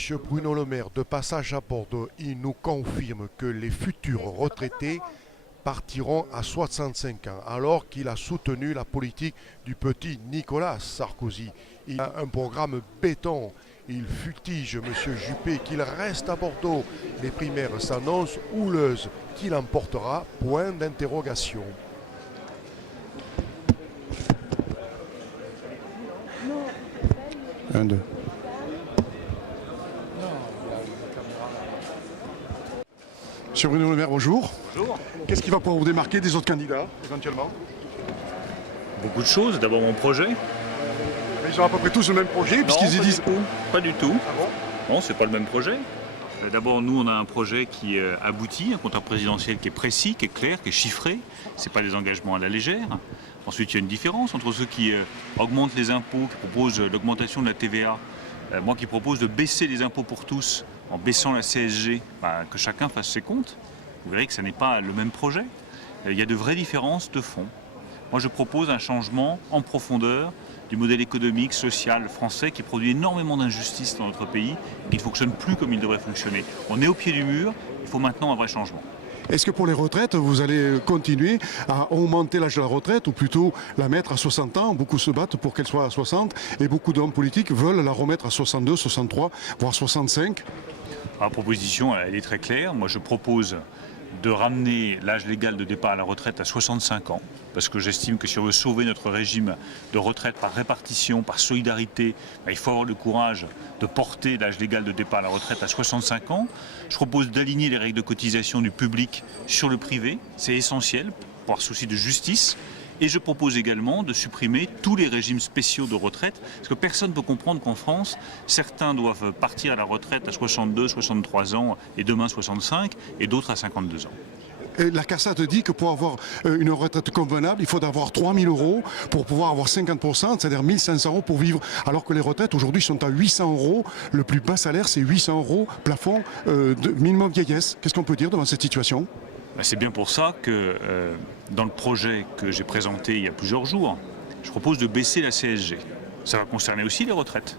M. Bruno Le Maire, de passage à Bordeaux, il nous confirme que les futurs retraités partiront à 65 ans, alors qu'il a soutenu la politique du petit Nicolas Sarkozy. Il a un programme béton. Il futige M. Juppé qu'il reste à Bordeaux. Les primaires s'annoncent houleuses. Qui l'emportera? Point d'interrogation. Un, deux. Monsieur Bruno Le Maire, bonjour. Bonjour. Qu'est-ce qui va pouvoir vous démarquer des autres candidats, éventuellement? Beaucoup de choses. D'abord mon projet. Mais ils ont à peu près tous le même projet, puisqu'ils disent... Pas du tout. Ah bon? Non, c'est pas le même projet. D'abord, nous, on a un projet qui aboutit, un contrat présidentiel qui est précis, qui est clair, qui est chiffré. C'est pas des engagements à la légère. Ensuite, il y a une différence entre ceux qui augmentent les impôts, qui proposent l'augmentation de la TVA. Moi qui propose de baisser les impôts pour tous en baissant la CSG, que chacun fasse ses comptes. Vous verrez que ce n'est pas le même projet. Il y a de vraies différences de fond. Moi, je propose un changement en profondeur du modèle économique, social français qui produit énormément d'injustices dans notre pays et qui ne fonctionne plus comme il devrait fonctionner. On est au pied du mur, il faut maintenant un vrai changement. Est-ce que pour les retraites, vous allez continuer à augmenter l'âge de la retraite ou plutôt la mettre à 60 ans? Beaucoup se battent pour qu'elle soit à 60 et beaucoup d'hommes politiques veulent la remettre à 62, 63, voire 65. Ma proposition, elle est très claire. Moi, je propose de ramener l'âge légal de départ à la retraite à 65 ans, parce que j'estime que si on veut sauver notre régime de retraite par répartition, par solidarité, il faut avoir le courage de porter l'âge légal de départ à la retraite à 65 ans. Je propose d'aligner les règles de cotisation du public sur le privé, c'est essentiel, par souci de justice. Et je propose également de supprimer tous les régimes spéciaux de retraite, parce que personne ne peut comprendre qu'en France, certains doivent partir à la retraite à 62, 63 ans et demain 65, et d'autres à 52 ans. Et la CARSAT dit que pour avoir une retraite convenable, il faut avoir 3 000 € pour pouvoir avoir 50%, c'est-à-dire 1 500 € pour vivre, alors que les retraites aujourd'hui sont à 800 €. Le plus bas salaire, c'est 800 € plafond de minimum vieillesse. Qu'est-ce qu'on peut dire devant cette situation? C'est bien pour ça que dans le projet que j'ai présenté il y a plusieurs jours, je propose de baisser la CSG. Ça va concerner aussi les retraites.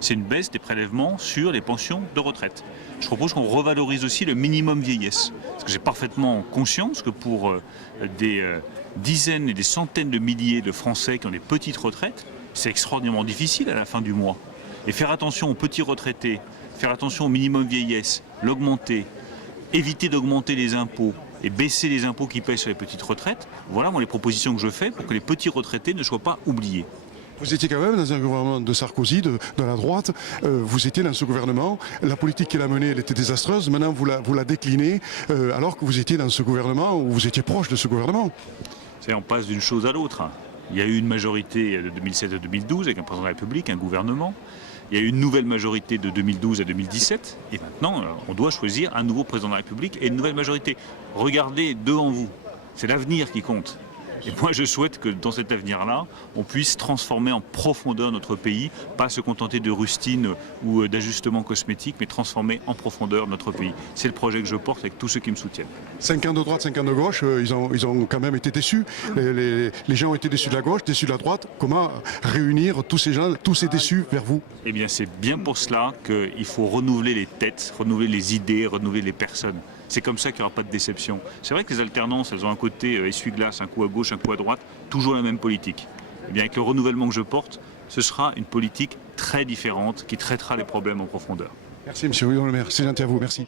C'est une baisse des prélèvements sur les pensions de retraite. Je propose qu'on revalorise aussi le minimum vieillesse. Parce que j'ai parfaitement conscience que pour des dizaines et des centaines de milliers de Français qui ont des petites retraites, c'est extraordinairement difficile à la fin du mois. Et faire attention aux petits retraités, faire attention au minimum vieillesse, l'augmenter, éviter d'augmenter les impôts et baisser les impôts qui pèsent sur les petites retraites, voilà moi les propositions que je fais pour que les petits retraités ne soient pas oubliés. Vous étiez quand même dans un gouvernement de Sarkozy, de la droite. Vous étiez dans ce gouvernement. La politique qu'il a menée, elle était désastreuse. Maintenant, vous la déclinez, alors que vous étiez dans ce gouvernement, ou vous étiez proche de ce gouvernement. On passe d'une chose à l'autre. Il y a eu une majorité de 2007 à 2012 avec un président de la République, un gouvernement. Il y a eu une nouvelle majorité de 2012 à 2017. Et maintenant, on doit choisir un nouveau président de la République et une nouvelle majorité. Regardez devant vous. C'est l'avenir qui compte. Et moi, je souhaite que dans cet avenir-là, on puisse transformer en profondeur notre pays, pas se contenter de rustines ou d'ajustements cosmétiques, mais transformer en profondeur notre pays. C'est le projet que je porte avec tous ceux qui me soutiennent. 5 ans de droite, 5 ans de gauche, ils ont quand même été déçus. Les gens ont été déçus de la gauche, déçus de la droite. Comment réunir tous ces gens, tous ces déçus vers vous? Eh bien, c'est bien pour cela qu'il faut renouveler les têtes, renouveler les idées, renouveler les personnes. C'est comme ça qu'il n'y aura pas de déception. C'est vrai que les alternances, elles ont un côté essuie-glace, un coup à gauche, un coup à droite, toujours la même politique. Eh bien, avec le renouvellement que je porte, ce sera une politique très différente qui traitera les problèmes en profondeur. Merci, monsieur Bruno Le Maire. C'est gentil à vous. Merci.